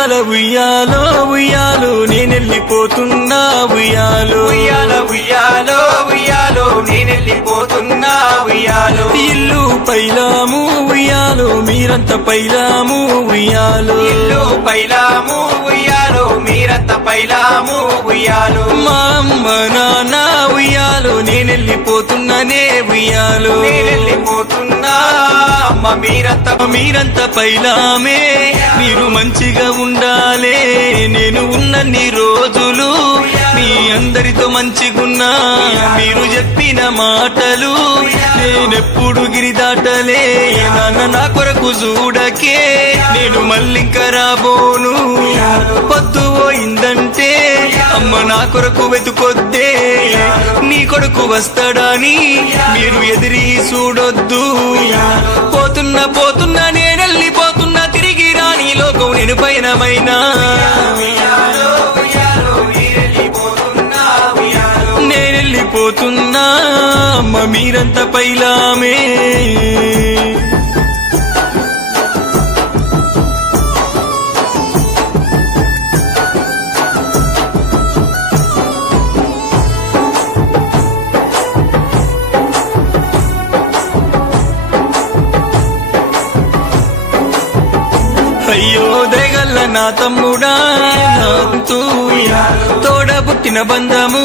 ఉయ్యాల ఉయ్యాలో ఉయ్యాలో నేనెళ్ళిపోతున్నా ఉయ్యాలో ఉయ్యాల ఉయ్యాలో ఉయ్యాలో నేనెళ్ళిపోతున్నా ఉయ్యాలో ఇల్లు పైలాము ఉయ్యాలో మీరంత పైలాము ఉయ్యాలో ఇల్లు పైలాము ఉయ్యాలో మీరంత పైలాము ఉయ్యాలో మా అమ్మ నాన్న ఉయ్యాలో నేనెళ్ళిపోతున్ననే ఉయ్యాలో నేనెళ్ళిపోతున్నా అమ్మ మీరంత పైలామే మీరు మంచిగా ఉండాలే నేను ఉన్నన్ని రోజులు మీ అందరితో మంచిగున్నా మీరు చెప్పిన మాటలు నేనెప్పుడు గిరి దాటలే నాన్న నా కొరకు చూడకే నేను మళ్ళింక రాబోను పొద్దు పోయిందంటే అమ్మ నా కొరకు వెతుకొద్దే నీ కొడుకు వస్తాడని మీరు ఎదిరి చూడొద్దు పోతున్నా నేనెళ్ళిపోతున్నా తిరిగి రాని లోకం నేను పయనమైనా నేనెళ్ళిపోతున్నా అమ్మ మీరంత పైలామే అయ్యో దయగల్ల నా తమ్ముడా నాతో తోడ పుట్టిన బంధము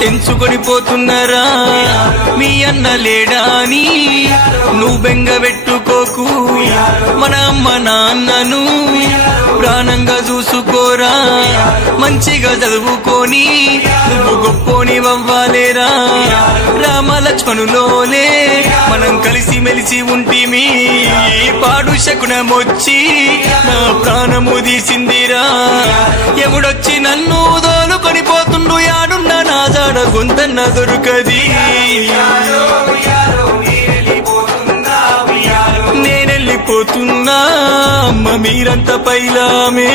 తెంచుకొని పోతున్నారా మీ అన్న లేడా అని నువ్వు బెంగ పెట్టుకోకు మన అమ్మ నాన్నను ప్రాణంగా చూసుకోరా మంచిగా చదువుకొని నువ్వు గొప్పోని అవ్వాలేరా రామ లక్ష్మణులోలే మనం కలిసి మెలిసి ఉంటిమి పాడు శకునమొచ్చి నా ప్రాణము తీసిందిరా ఎముడొచ్చి నన్ను దోలుకొని పోతుండు యాడున్న నా జాడ గొంతన్న దొరకది నేనెళ్ళిపోతున్నా అమ్మ మీరంత పైలామే